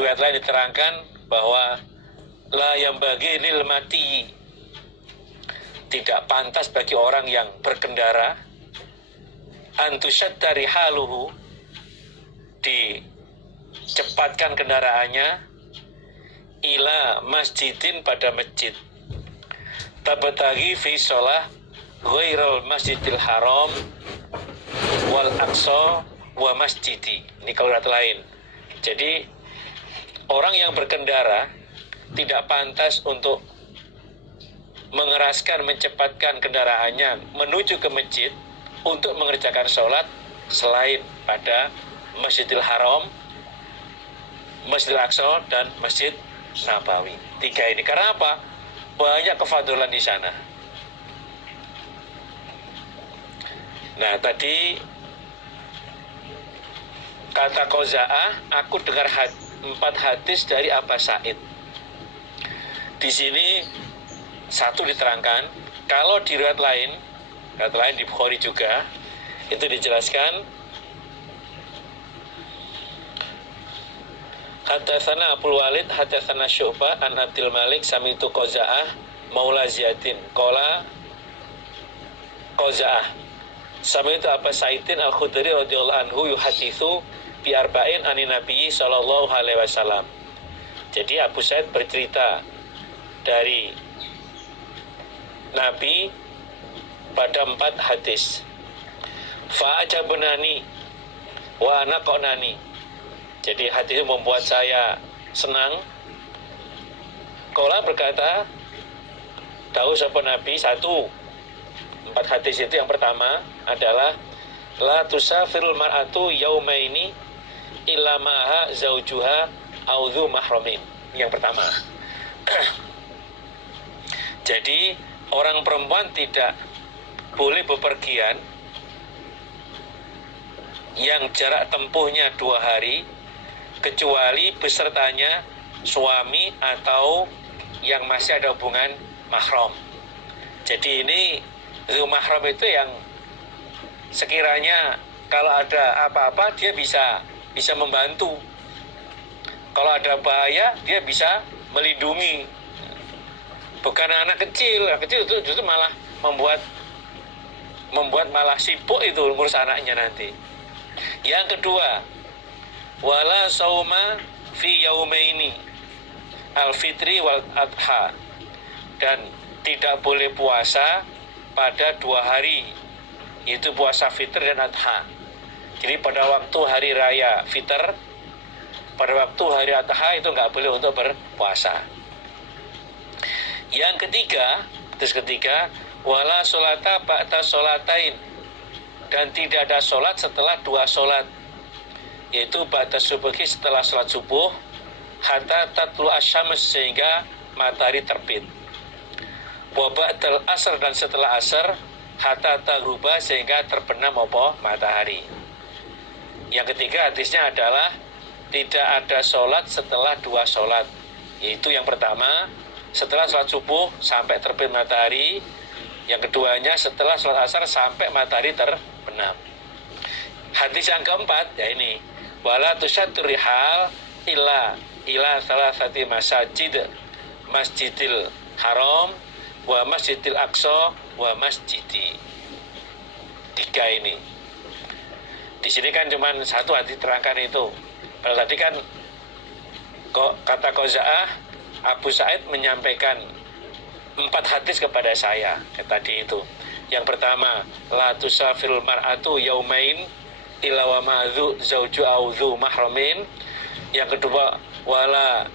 riwayat lain diterangkan bahwa la yang bagi lil mati, tidak pantas bagi orang yang berkendara, antusyad dari haluhu, dicepatkan kendaraannya, ila masjidin, pada masjid, tabtaghi fi sholah ghairal masjidil haram wal aqsa wa masjidi. Ini kalau kata lain. Jadi orang yang berkendara tidak pantas untuk mengeraskan, mencepatkan kendaraannya menuju ke masjid untuk mengerjakan sholat selain pada Masjidil Haram, Masjidil Aqsa, dan Masjid Nabawi. 3 ini. Karena apa? Banyak kefadulan di sana. Nah, tadi kata Qoza'ah, aku dengar 4 hadis dari Abbas Sa'id. Di sini 1 diterangkan, kalau di riwayat lain di Bukhari juga, itu dijelaskan, hadatsana Abdul Walid hadatsana Syu'bah an Abdul Malik sami'tu Qoza'ah maula Ziyadin qala Qoza'ah sami'tu Abbas Sa'idin Al-Khudri radhiyallahu anhu yuhaditsu bi arba'in anin Nabi sallallahu alaihi wasallam. Jadi Abu Sa'id bercerita dari Nabi pada 4 hadis. Fa'ajabnani wa anaqnani. Jadi hadis itu membuat saya senang. Qala berkata, tahu sapa Nabi 1. 4 hadis itu yang pertama adalah la tusafirul mar'atu yaumaini illa maha zaujuha au dzu mahramin. Yang pertama. Jadi orang perempuan tidak boleh bepergian yang jarak tempuhnya 2 hari kecuali besertanya suami atau yang masih ada hubungan mahram. Jadi ini dzu mahram itu yang sekiranya kalau ada apa-apa dia bisa membantu. Kalau ada bahaya dia bisa melindungi. Bukan anak kecil itu justru malah membuat malah sibuk itu ngurus anaknya nanti. Yang kedua, wala sauma fi yaumaini al-fitri wal adha, dan tidak boleh puasa pada 2 hari, yaitu puasa fitr dan adha. Jadi pada waktu hari raya fitr, pada waktu hari adha itu nggak boleh untuk berpuasa. Yang ketiga, wala sholata ba'da sholatain, dan tidak ada sholat setelah 2 sholat, yaitu ba'da subuhi, setelah sholat subuh, hatta tatlu asyams, sehingga matahari terbit, wa ba'dal asr, dan setelah asar, hatta taghruba, sehingga terbenam matahari. Yang ketiga hadisnya adalah tidak ada sholat setelah 2 sholat, yaitu yang pertama setelah sholat subuh sampai terbit matahari, yang keduanya setelah sholat asar sampai matahari terbenam. Hadis yang keempat ya ini, wala tusyaddu rihal ila salasati masjidil haram wa masjidil aqsa wa masjidi. 3 ini. Di sini kan cuma 1 hadis terangkan itu. Kalau tadi kan kata Qoza'ah, Abu Sa'id menyampaikan 4 hadis kepada saya. Tadi itu. Yang pertama, la tusafirul mar'atu yaumain illa wa ma'dhu zauju au dzu mahramin. Yang kedua, wala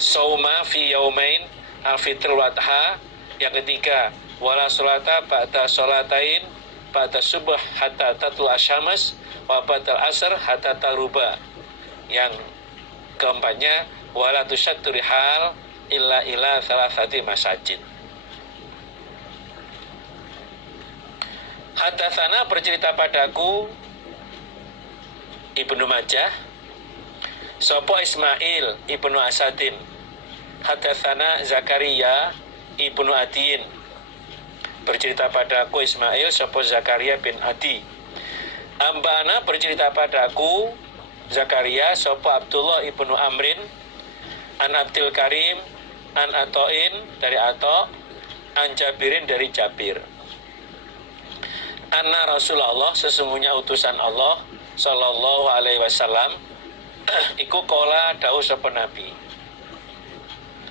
sauma fi yaumain al-fitr wal adha. Yang ketiga, wala sholata ba'da sholatain ba'da subuh hatta tatlu asyams wa ba'dal asr hatta taruba. Yang keempatnya, wala tusyaddu rihal illa salasati masajid. Hadatsana bercerita padaku Ibnu Majah, sapa Ismail Ibnu Asadin, hadatsana Zakaria Ibnu Adin, bercerita padaku Ismail sapa Zakaria bin Adi. Ambana bercerita padaku Zakaria sapa Abdullah ibnu Amrin an Abdul Karim an Atoin dari Ato an Jabirin dari Jabir anna Rasulullah sesungguhnya utusan Allah sallallahu alaihi wasallam iku kola dawuh sapa Nabi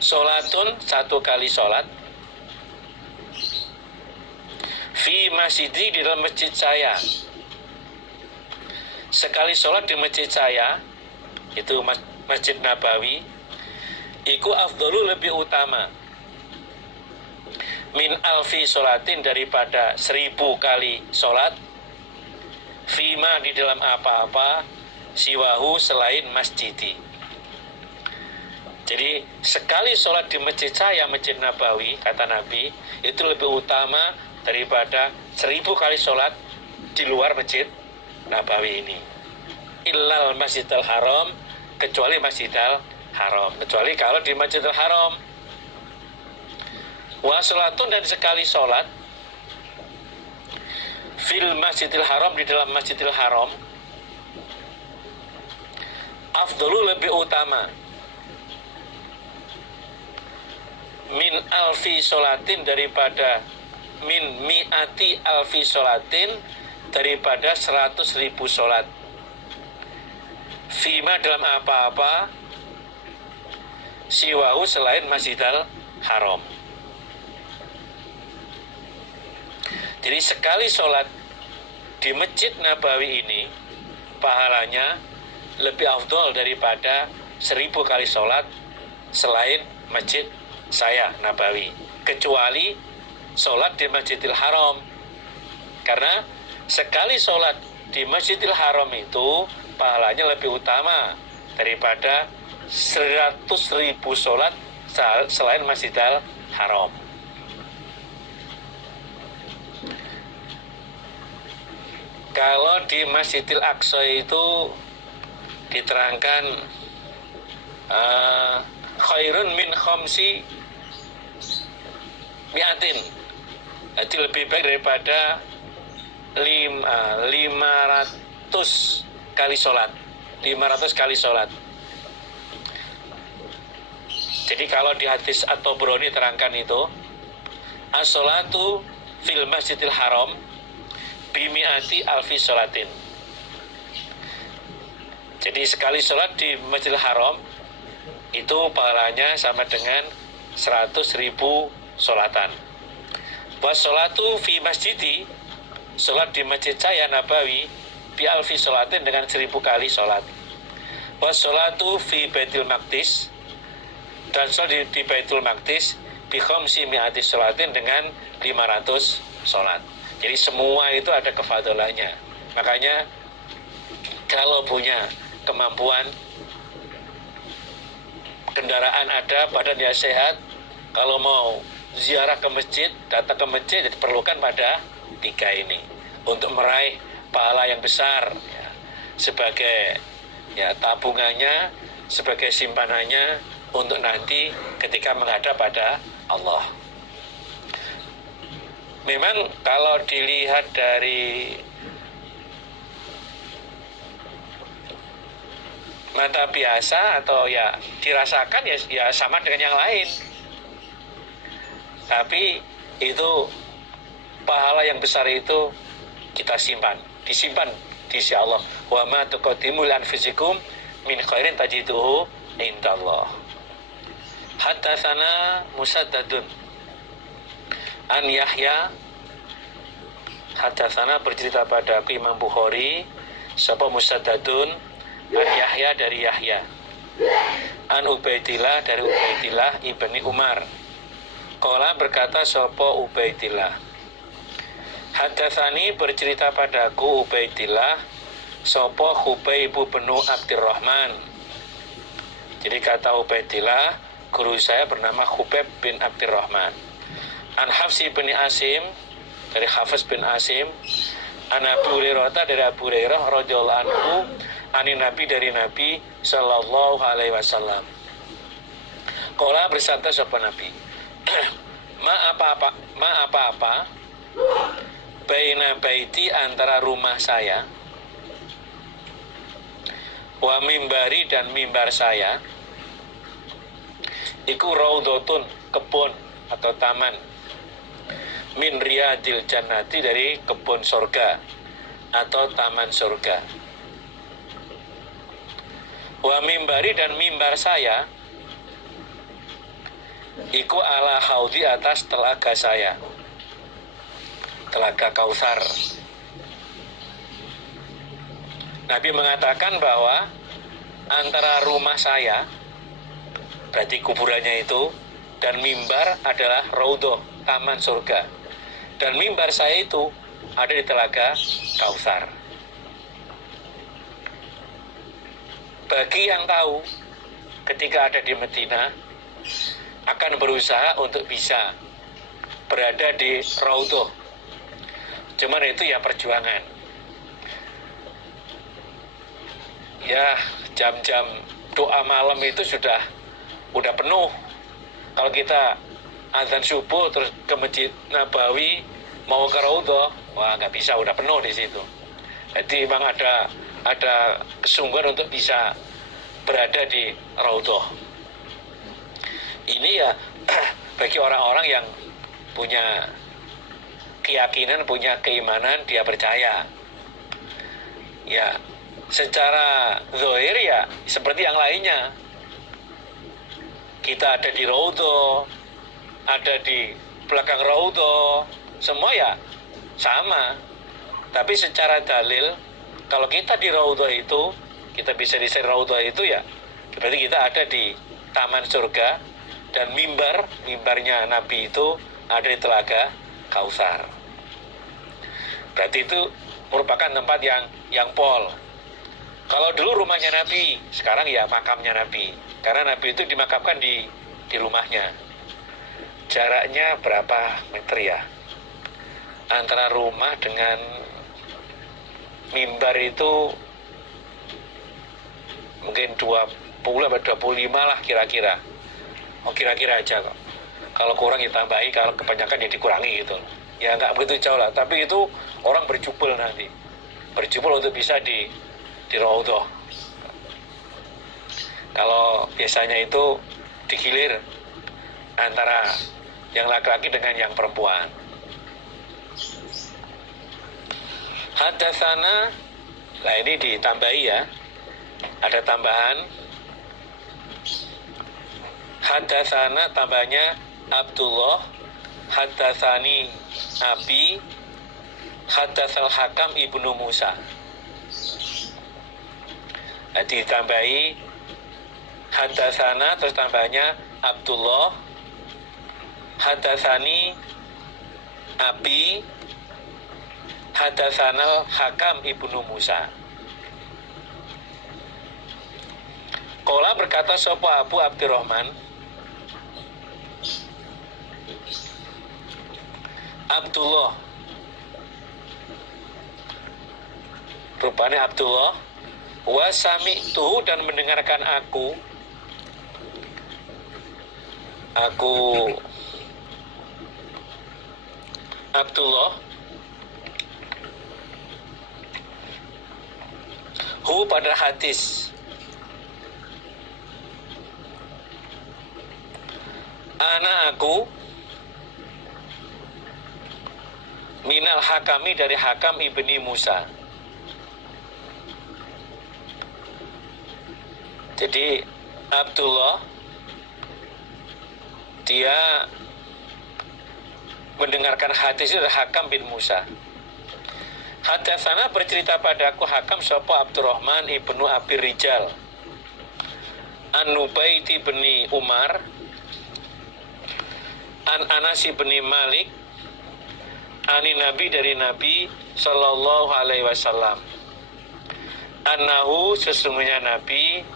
salatun satu kali salat fi masjidi di dalam masjid saya sekali salat di masjid saya itu Masjid Nabawi iku afdalu lebih utama min alfi sholatin daripada 1000 kali sholat fima di dalam apa-apa siwahu selain masjidi. Jadi sekali sholat di masjid saya, Masjid Nabawi, kata Nabi, itu lebih utama daripada 1000 kali sholat di luar Masjid Nabawi ini. Illal Masjidil Haram, kecuali Masjidil Haram, kecuali kalau di Masjidil Haram. Wa sholatun, dan sekali sholat fil Masjidil Haram, di dalam Masjidil Haram, afdalu lebih utama min alfi sholatin daripada min mi'ati alfi sholatin daripada 100.000 sholat fima dalam apa-apa siwahu selain Masjidil Haram. Jadi sekali sholat di Masjid Nabawi ini pahalanya lebih afdol daripada 1000 kali sholat selain Masjid saya Nabawi, kecuali sholat di Masjidil Haram, karena sekali sholat di Masjidil Haram itu pahalanya lebih utama daripada 100.000 sholat selain Masjidil Haram. Kalau di Masjidil Aqsa itu diterangkan khairun min khamsi mi'atin, jadi lebih baik daripada 500 kali sholat. 500 kali sholat. Jadi kalau di hadis At-Tabrani terangkan itu as-sholatu fil Masjidil Haram bimi'ati alfi sholatin. Jadi sekali sholat di Masjidil Haram itu pahalanya sama dengan 100.000 sholatan. Wassolatu fi masjidi, sholat di masjid saya Nabawi bi alfi sholatin dengan 1000 kali sholat. Wassolatu fi Baitul Maqdis, dan sholat di Baitul Maqdis bi khamsi mi'ati sholatin dengan 500 sholat. Jadi semua itu ada kefadalannya. Makanya kalau punya kemampuan, kendaraan ada, badannya sehat, kalau mau ziarah ke masjid, datang ke masjid, diperlukan pada 3 ini untuk meraih pahala yang besar ya, sebagai ya tabungannya, sebagai simpanannya untuk nanti ketika menghadap pada Allah. Memang kalau dilihat dari mata biasa atau ya dirasakan ya sama dengan yang lain. Tapi itu pahala yang besar itu kita disimpan di sisi Allah. Wa ma tuqaddimu li anfusikum min khairin tajiduhu indallah. Haddatsana Musaddadun an Yahya, haddatsana bercerita pada Imam Bukhari sapa Musaddadun an Yahya dari Yahya, an Ubaidillah dari Ubaidillah ibni Umar. Qala berkata sapa Ubaidillah, haddatsani bercerita padaku Ubaidillah sapa Khubayb bin Abdurrahman. Jadi kata Ubaidillah, guru saya bernama Khubayb bin Abdurrahman. An Hafsi bin Asim, dari Hafiz bin Asim, an Abu Hurairah dari Abu Hurairah radhiyallahu anhu, ani Nabi dari Nabi sallallahu alaihi wasallam. Qala bersabda sapa Nabi, ma apa-apa baina baiti antara rumah saya Wa mimbari dan mimbar saya iku raudhatun, kebun atau taman, min riyadil jannati, dari kebun surga atau taman surga. Wa mimbari dan mimbar saya iku ala haudi, atas telaga saya, telaga Kautsar. Nabi mengatakan bahwa antara rumah saya, berarti kuburannya itu, dan mimbar adalah raudhah, taman surga. Dan mimbar saya itu ada di telaga Kautsar. Bagi yang tahu, ketika ada di Madinah, akan berusaha untuk bisa berada di raudhah. Cuman itu ya perjuangan. Ya, jam-jam doa malam itu udah penuh. Kalau kita azan subuh terus ke Masjid Nabawi mau ke raudhah, wah nggak bisa, udah penuh di situ. Jadi memang ada kesungguhan untuk bisa berada di raudhah. Ini ya bagi orang-orang yang punya keyakinan, punya keimanan, dia percaya. Ya, secara zahir ya seperti yang lainnya. Kita ada di raudhah, ada di belakang raudhah, semua ya sama. Tapi secara dalil, kalau kita di raudhah itu, kita bisa di raudhah itu ya berarti kita ada di taman surga, dan mimbarnya Nabi itu ada di telaga Kautsar. Berarti itu merupakan tempat yang pol. Kalau dulu rumahnya Nabi, sekarang ya makamnya Nabi. Karena Nabi itu dimakamkan di rumahnya. Jaraknya berapa meter ya? Antara rumah dengan mimbar itu mungkin 20 atau 25 lah kira-kira. Oh, kira-kira aja kok. Kalau kurang ya tambahi, kalau kebanyakan ya dikurangi gitu. Ya nggak begitu jauh lah. Tapi itu orang berjubel nanti. Berjubel untuk bisa di raudhah. Kalau biasanya itu digilir antara yang laki-laki dengan yang perempuan. Hadatsana, nah ini ditambahi ya, ada tambahan. Hadatsana tambahnya Abdullah, hadatsani Abi, hadatsal Hakam ibnu Musa. Ditambahi hadatsana, terus tambahnya Abdullah, hadatsani Abi, hadatsanal Hakam ibnu Musa. Qala, berkata sapa Abu Abdurrahman, Abdullah, rupanya Abdullah, wa sami'tuhu, dan mendengarkan aku Abdullah, hu pada hadis, aku minal Hakami, dari Hakam ibni Musa. Jadi Abdullah dia mendengarkan hadis itu dari Hakam bin Musa. Hadatsana, bercerita padaku Hakam sapa Abdurrahman ibnu Abi Rijal, an Nubaiti bin Umar, an Anas bin Malik, ani Nabi, dari Nabi sallallahu alaihi wasallam, annahu, sesungguhnya Nabi,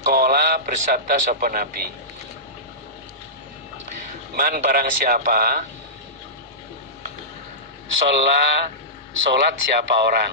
qala, bersabda sapa Nabi, man, barang siapa, sholat siapa orang,